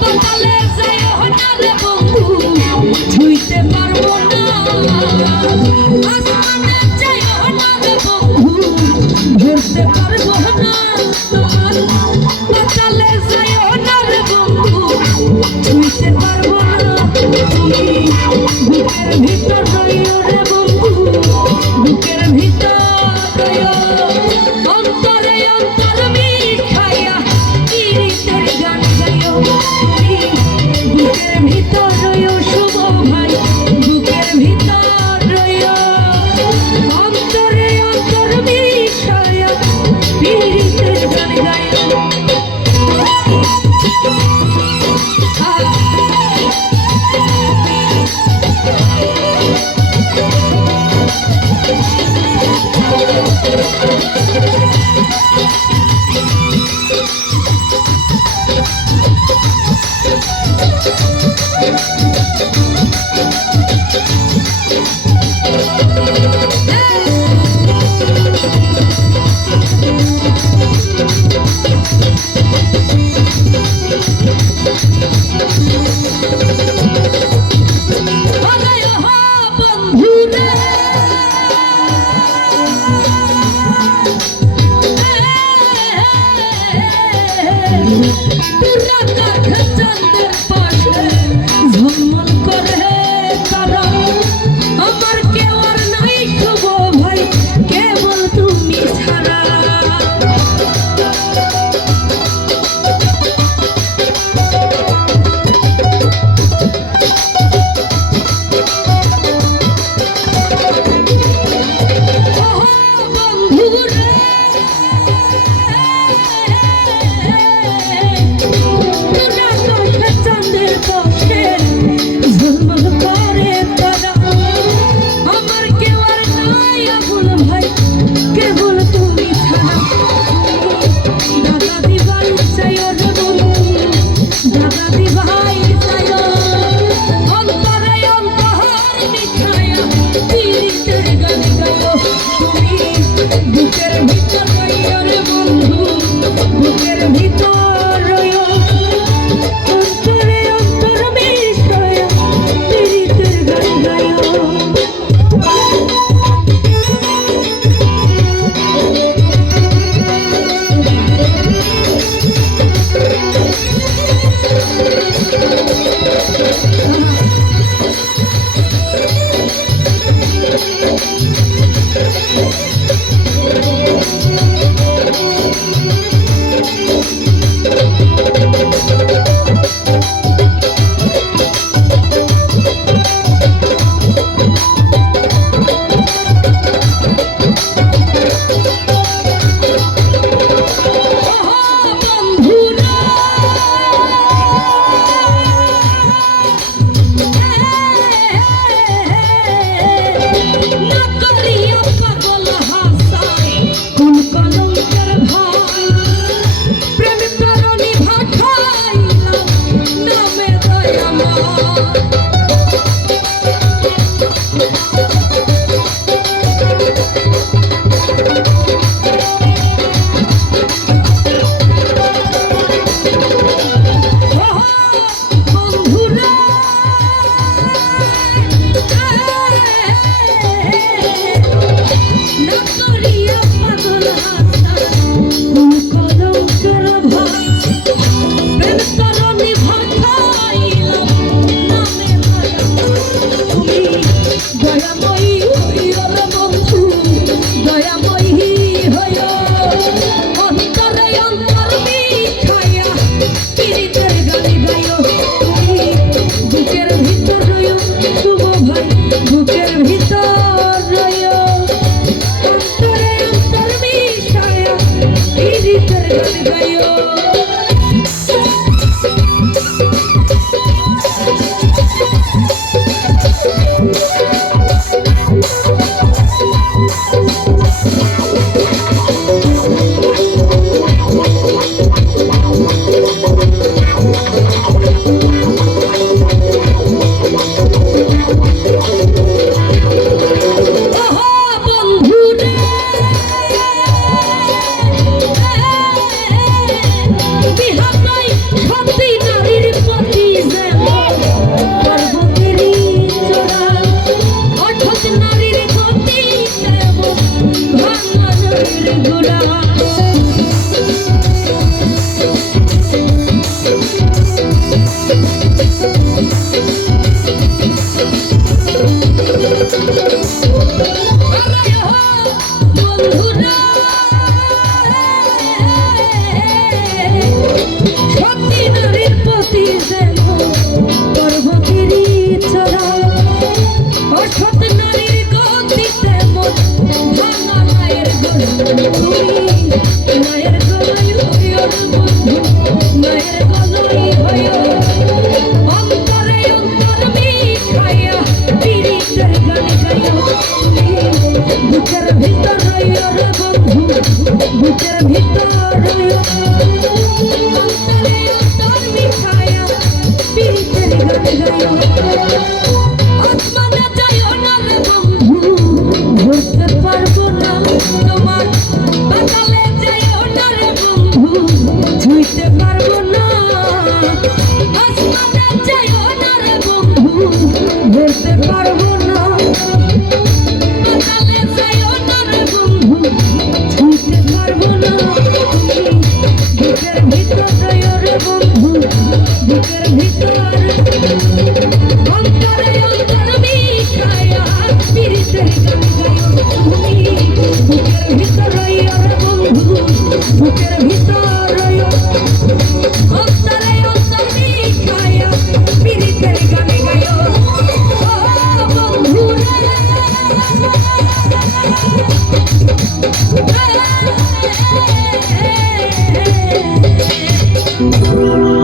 কপালে যায় না রে বন্ধু ছুঁইতে পারবো না আসমানে যায় না রে বন্ধু ধরতে পারবো না তোমার কপালে যায় না রে বন্ধু ছুঁইতে পারবো না তুমি বুকের ভিতর রইও রে বন্ধু বুকের ভিতর রইও অন্তরে অন্তর মিঠাইয়া ইরিতের গান গাইও তুমি বুকের ভিতর রইও শুভ ভাই বুকের ভিতর রইও অন্তরে অন্তর মিঠাইয়া ইরিতের গান গাইও We have life. বন্ধুরা সত্যি নারীর প্রতি যেন গর্ভগিরি চড়া অসৎ নারীর গতিতে মন ভাঙা মায়ের গলা তুমি মায়ের গলায় হইও বন্ধু মায়ের গলায় হইও অন্তরে অন্তর মিশাইয়া পীড়িতের গান গাইও বুকের ভিতর রইও রে বন্ধু বুকের ভিতর রইও অন্তরে অন্তর মিশাইয়া পীড়িতের গান গাইও আসমানে যাইও না রে বন্ধু ধরতে পারবো না তোমার পাতালে যাইও না রে বন্ধু ছুঁইতে পারবো না আসমানে যাইও না রে বন্ধু ধরতে পারবো না পাতালে যাইও না রে বন্ধু ছুঁইতে পারবো না বুকের ভিতর যাইও রে বন্ধু বুকের ভিতর অন্তরে অন্তর মিশাইয়া পীড়িতের গান গাইও তুমি বুকের ভিতর রইও রে বন্ধু বুকের ভিতর